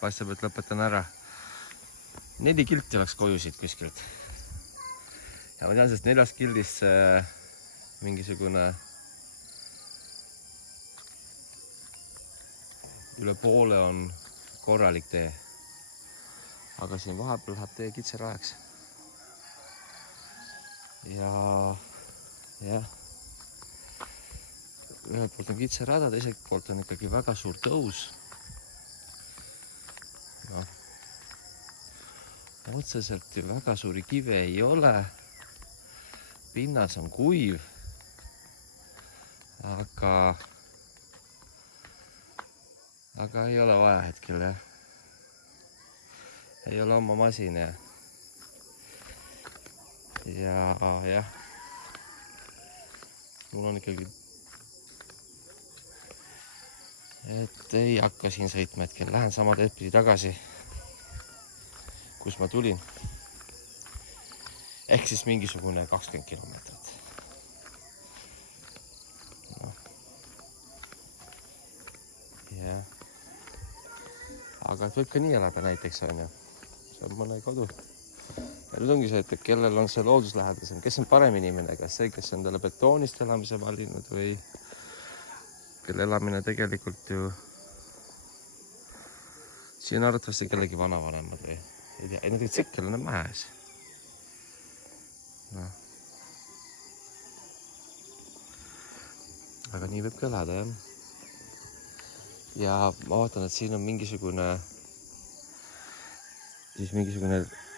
paistab, et lõpetan ära. 4 kilti oleks koju siit kuskilt. Ja ma tean, sest 4 kildis mingisugune üle poole on korralik tee. Aga siin vahepeal läheb tee kitsarajaks. Ja jah. Ühelt poolt on kitsarada, teiselt poolt on ikkagi väga suur tõus. No, otseselt ju väga suuri kive ei ole. Pinnas on kuiv. Aga ei ole vaja hetkel, jah. Ei ole oma masin ja jah. Mul on ikkagi, et ei hakka siin sõitma hetkel. Lähen sama teed pidi tagasi, kus ma tulin. Ehk siis mingisugune 20 kilomeetrit. No. Yeah. Aga võib ka nii elada näiteks, on ju. See on mõne kodu. Ja nüüd ongi see, et kellel on see looduslähedasem, kes on parem inimene, kas see, kes on talle betoonist elamise valinud või kelle elamine tegelikult ju siin on arvatavasti kellegi vanavanemad või ei tea, ei nad olid sikkel on mäes. No. Aga nii võib ka elada, jah. Ja ma vaatan, et siin on mingisugune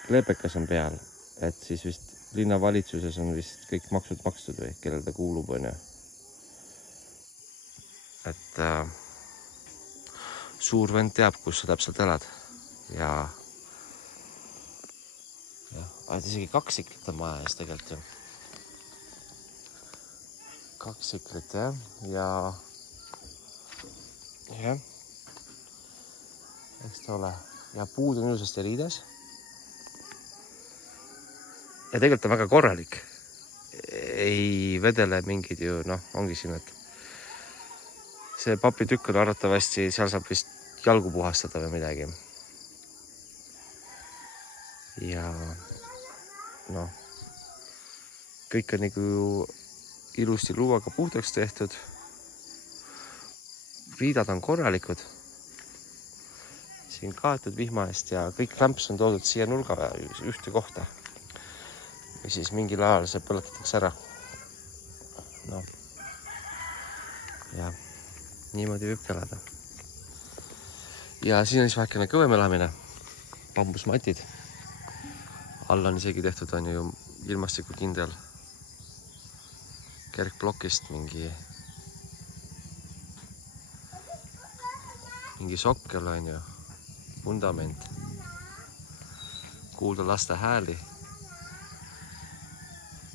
leepekas on peal, et siis vist linnavalitsuses on vist kõik maksud makstud või kellel ta kuulub, on ju. Et suur vend teab, kus sa täpselt elad ja isegi 2 siklit on maja ees tegelikult ju. 2 siklit, jah, ja eks ta ole. Ja puud on ilusasti riides. Ja tegelikult on väga korralik. Ei vedele mingid ju, ongi siin, et see papitükk on arvatavasti, seal saab vist jalgu puhastada või midagi. Ja kõik on nagu ilusti luuaga puhtaks tehtud. Riidad on korralikud. Siin kaetud vihma eest ja kõik lämps on toodud siia nurga ühte kohta. Ja siis mingil ajal see põletatakse ära. Ja niimoodi võib elada. Ja siin on siis vähekene kõvem elamine. Bambusmatid. All on isegi tehtud on ju ilmastikukindel kergblokist mingi sokkel on ju. Fundament. Kuulda laste hääli.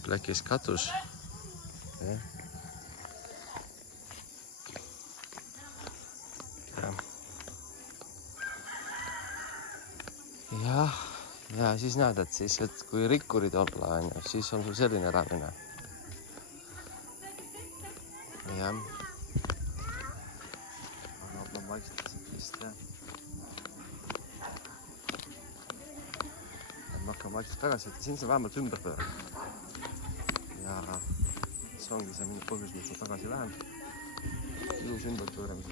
Plekis katus. Ja siis näed, et siis, et kui rikkurid olla on ju, siis on sul selline elamine. Jah. Ma vaikselt siit jah. Ma hakkan vaikselt tagasi, et siin see vähemalt ümber pöörab. Ja see ongi see minu põhjus, miks ma tagasi lähen. Ilus ümber pööramise.